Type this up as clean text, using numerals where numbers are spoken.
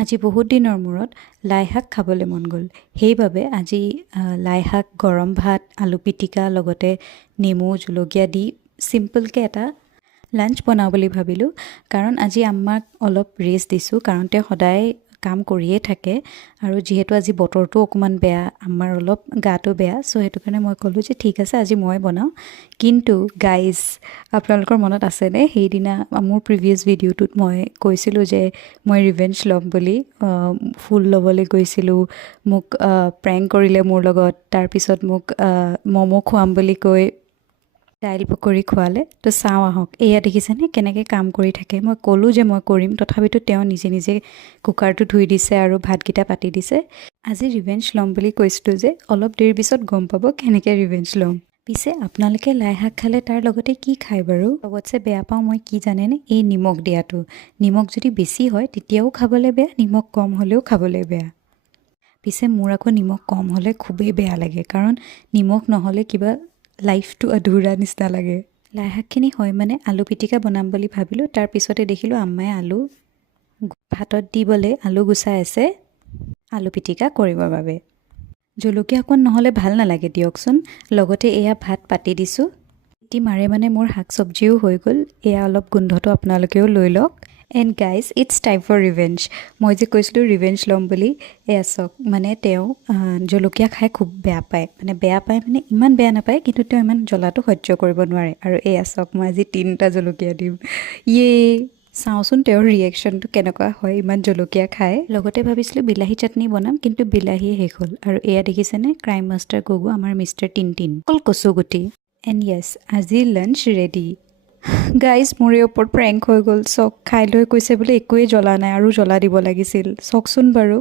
আজি বহুত দিনৰ মূৰত লাই শাক খাবলৈ মন গ'ল। সেইবাবে আজি লাই শাক, গৰম ভাত, আলু পিটিকা লগতে নেমু জলকীয়া দি চিম্পলকৈ এটা লাঞ্চ বনাওঁ বুলি ভাবিলোঁ। কাৰণ আজি আম্মাক অলপ ৰেষ্ট দিছোঁ, কাৰণ তেওঁ সদায় কাম কৰিয়ে থাকে আৰু যিহেতু আজি বতৰটো অকণমান বেয়া, আম্মাৰ অলপ গাটো বেয়া, চ' সেইটো কাৰণে মই ক'লোঁ যে ঠিক আছে আজি মই বনাওঁ। কিন্তু গাইজ, আপোনালোকৰ মনত আছেনে সেইদিনা মোৰ প্ৰিভিয়াছ ভিডিঅ'টোত মই কৈছিলোঁ যে মই ৰিভেঞ্জ ল'ম বুলি, ফুল ল'বলৈ গৈছিলোঁ, মোক প্ৰেংক কৰিলে মোৰ লগত, তাৰপিছত মোক ম'ম' খুৱাম বুলি কৈ দাইল পকৰি খোৱালে। তো চাওঁ আহক, এয়া দেখিছেনে কেনেকৈ কাম কৰি থাকে। মই ক'লোঁ যে মই কৰিম, তথাপিতো তেওঁ নিজে নিজে কুকাৰটো ধুই দিছে আৰু ভাতকেইটা পাতি দিছে। আজি ৰিভেঞ্জ ল'ম বুলি কৈছিলোঁ যে অলপ দেৰি পিছত গম পাব কেনেকৈ ৰিভেঞ্জ ল'ম। পিছে আপোনালোকে লাই শাক খালে তাৰ লগতে কি খায় বাৰু? চবতছে বেয়া পাওঁ মই কি জানেনে? এই নিমখ দিয়াটো। নিমখ যদি বেছি হয় তেতিয়াও খাবলৈ বেয়া, নিমখ কম হ'লেও খাবলৈ বেয়া। পিছে মোৰ আকৌ নিমখ কম হ'লে খুবেই বেয়া লাগে, কাৰণ নিমখ নহ'লে কিবা লাইফটো আধৰুৱা নিচিনা লাগে। লাই শাকখিনি হয় মানে আলু পিটিকা বনাম বুলি ভাবিলোঁ, তাৰপিছতে দেখিলোঁ আম্মাই আলু ভাতত দিবলৈ আলু গুচাই আছে আলু পিটিকা কৰিবৰ বাবে। জলকীয়া অকণ নহ'লে ভাল নালাগে দিয়কচোন। লগতে এয়া ভাত পাতি দিছোঁ। ইতি মাৰে মানে মোৰ শাক চব্জিও হৈ গ'ল। এয়া অলপ গোন্ধটো আপোনালোকেও লৈ লওক। And guys, it's time for revenge. মই যে কৈছিলোঁ ৰিভেঞ্জ ল'ম বুলি, এয়া চাওক, মানে তেওঁ জলকীয়া খাই খুব বেয়া পায়, মানে ইমান বেয়া নাপায়, কিন্তু তেওঁ ইমান জ্বলাটো সহ্য কৰিব নোৱাৰে। আৰু এয়া চাওক, মই আজি 3টা জলকীয়া দিম। চাওঁচোন তেওঁৰ ৰিয়েকশ্যনটো কেনেকুৱা হয় ইমান জলকীয়া খায়। লগতে ভাবিছিলোঁ বিলাহী চাটনি বনাম, কিন্তু বিলাহীয়ে শেষ হ'ল। আৰু এয়া দেখিছেনে ক্ৰাইম মাষ্টাৰ গগু, আমাৰ মিষ্টাৰ টিনটিন, অকল কচুগুটি। এণ্ড য়েছ, আজিৰ লাঞ্চ ৰেডি। গাইজ, মোৰে ওপৰত প্ৰেংক হৈ গ'ল। চাওক, খাই লৈ কৈছে বোলে একোৱেই জ্বলা নাই আৰু জ্বলা দিব লাগিছিল। চাওকচোন বাৰু।